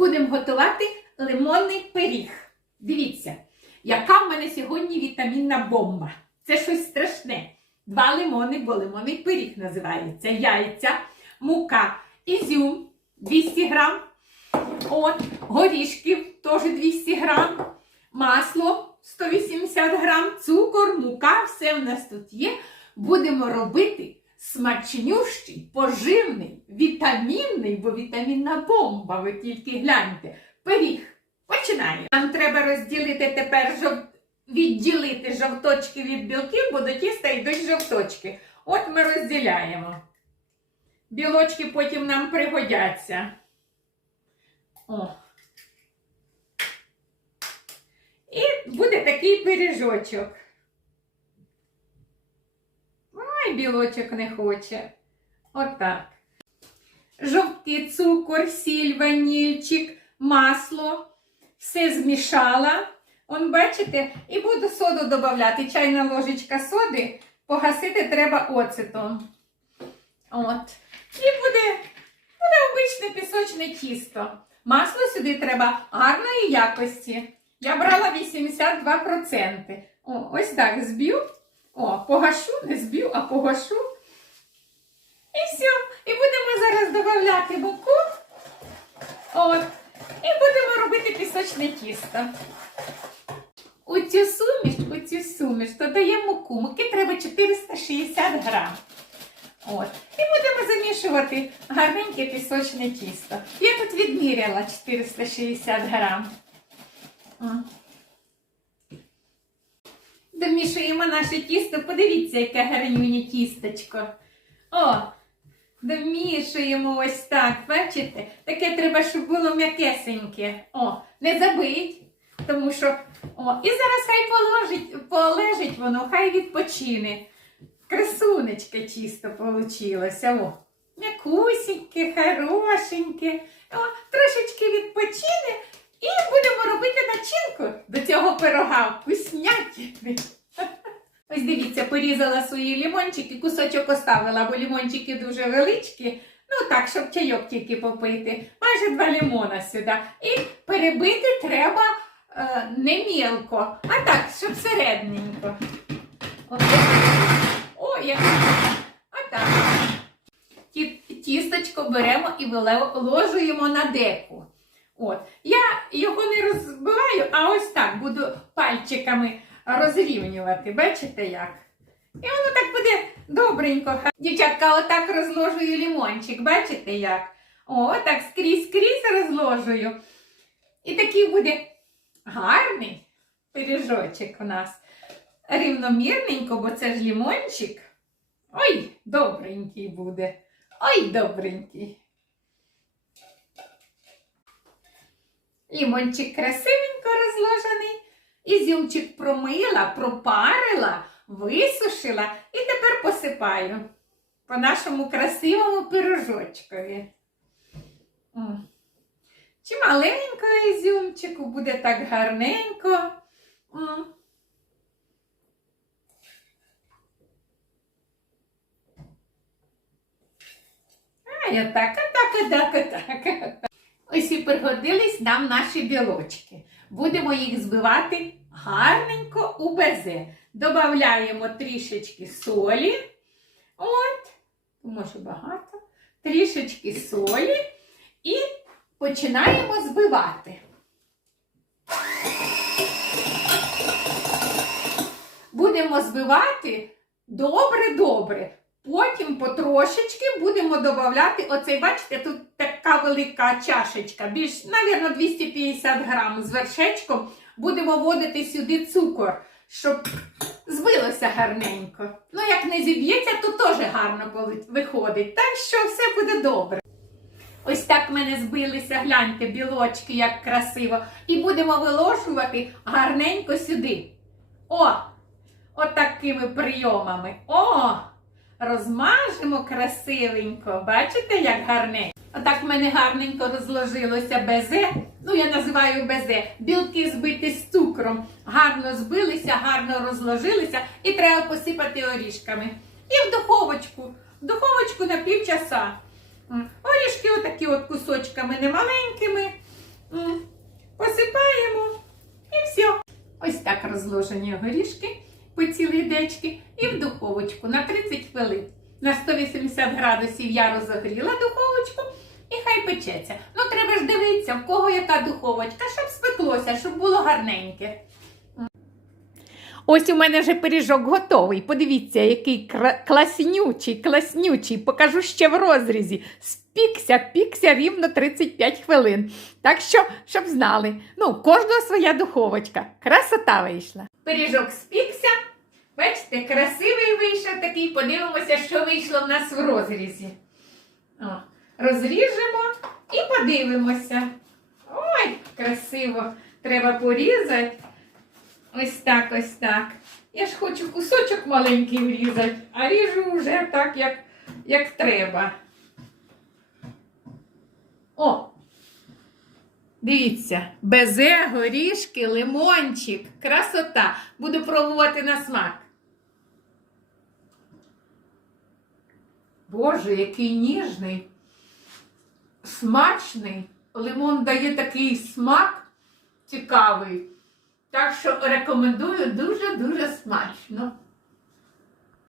Будемо готувати лимонний пиріг. Дивіться, яка в мене сьогодні вітамінна бомба. Це щось страшне. Два лимони, бо лимонний пиріг називається. Яйця, мука, ізюм 200 грам. От, горішків теж 200 грам, масло 180 грам, цукор, мука, все в нас тут є. Будемо робити смачнющий, поживний, вітамінний, бо вітамінна бомба, ви тільки гляньте. Пиріг. Починаємо. Нам треба розділити тепер жов... відділити жовточки від білків, бо до тіста йдуть жовточки. От ми розділяємо. Білочки потім нам пригодяться. О. І буде такий пиріжочок. Білочок не хоче. Отак. Жовтки, цукор, сіль, ванільчик, масло. Все змішала. Он, бачите, і буду соду додавати. Чайна ложечка соди. Погасити треба оцетом. От. І буде, буде обичне пісочне тісто. Масло сюди треба гарної якості. Я брала 82%. О, ось так зб'ю. О, погашу, не зб'ю, а погашу. І все. І будемо зараз додавати муку. От. І будемо робити пісочне тісто. У цю суміш, у цю суміш додаємо муку. Муки треба 460 грам. От. І будемо замішувати гарненьке пісочне тісто. Я тут відміряла 460 грам. О. Домішуємо наше тісто. Подивіться, яке гарнюнє тісточко. О, домішуємо ось так. Бачите? Таке треба, щоб було м'якесеньке. О, не забить. Тому що. О, і зараз хай положить, полежить воно, хай відпочине. Красунечке чисто получилося. О, м'якусеньке, хорошеньке. О, трошечки відпочине. І будемо робити начинку до цього пирога. Вкуснятіний. Ось дивіться, порізала свої лімончики, кусочок оставила, бо лімончики дуже величкі. Ну так, щоб чайок тільки попити. Майже два лимона сюди. І перебити треба е, не мілко, а так, щоб середненько. О, як. Отак. Ті- Тісточко беремо і виложуємо на деку. От. Я його не розбиваю, а ось так буду пальчиками розрівнювати. Бачите як? І воно так буде добренько. Дівчатка, отак розложую лімончик, бачите як? О, отак скрізь-скрізь розложую. І такий буде гарний пиріжочок у нас. Рівномірненько, бо це ж лімончик. Ой, добренький буде. Ой, добренький. Лімончик красивенько розложений. Ізюмчик промила, пропарила, висушила і тепер посипаю по нашому красивому пирожочкові. Чи маленько ізюмчику буде так гарненько. А, я так, а так, а. Ось і пригодились нам наші білочки. Будемо їх збивати гарненько у безе. Добавляємо трішечки солі. От, може багато. Трішечки солі і починаємо збивати. Будемо збивати добре-добре. Потім потрошечки будемо додавати, оцей, бачите, тут така велика чашечка, більш, навірно, 250 грам з вершечком. Будемо вводити сюди цукор, щоб збилося гарненько. Ну, як не зіб'ється, то теж гарно виходить. Так що все буде добре. Ось так в мене збилися, гляньте, білочки, як красиво. І будемо виложувати гарненько сюди. О! Отакими прийомами. О! розмажемо красивенько. Бачите, як гарне? Отак в мене гарненько розложилося безе. Ну, я називаю безе. Білки збиті з цукром. Гарно збилися, гарно розложилися і треба посипати орішками. І в духовочку. В духовочку на півчаса. Орішки отакі от кусочками немаленькими. Посипаємо і все. Ось так розложені горішки по цілій дечки і в духовочку на 30 хвилин. На 180 градусів я розогріла духовочку і хай печеться. Ну, треба ж дивитися, в кого яка духовочка, щоб спеклося, щоб було гарненьке. Ось у мене вже пиріжок готовий. Подивіться, який класнючий, класнючий. Покажу ще в розрізі. Спікся, пікся рівно 35 хвилин. Так що, щоб знали, ну, кожного своя духовочка. Красота вийшла. Пиріжок спікся. Бачите, красивий вийшов такий. Подивимося, що вийшло в нас в розрізі. О, розріжемо і подивимося. Ой, красиво. Треба порізати. Ось так, ось так. Я ж хочу кусочок маленький врізати, а ріжу вже так, як, як треба. О! Дивіться, безе, горішки, лимончик, красота. Буду пробувати на смак. Боже, який ніжний, смачний. Лимон дає такий смак цікавий. Так що рекомендую дуже-дуже смачно.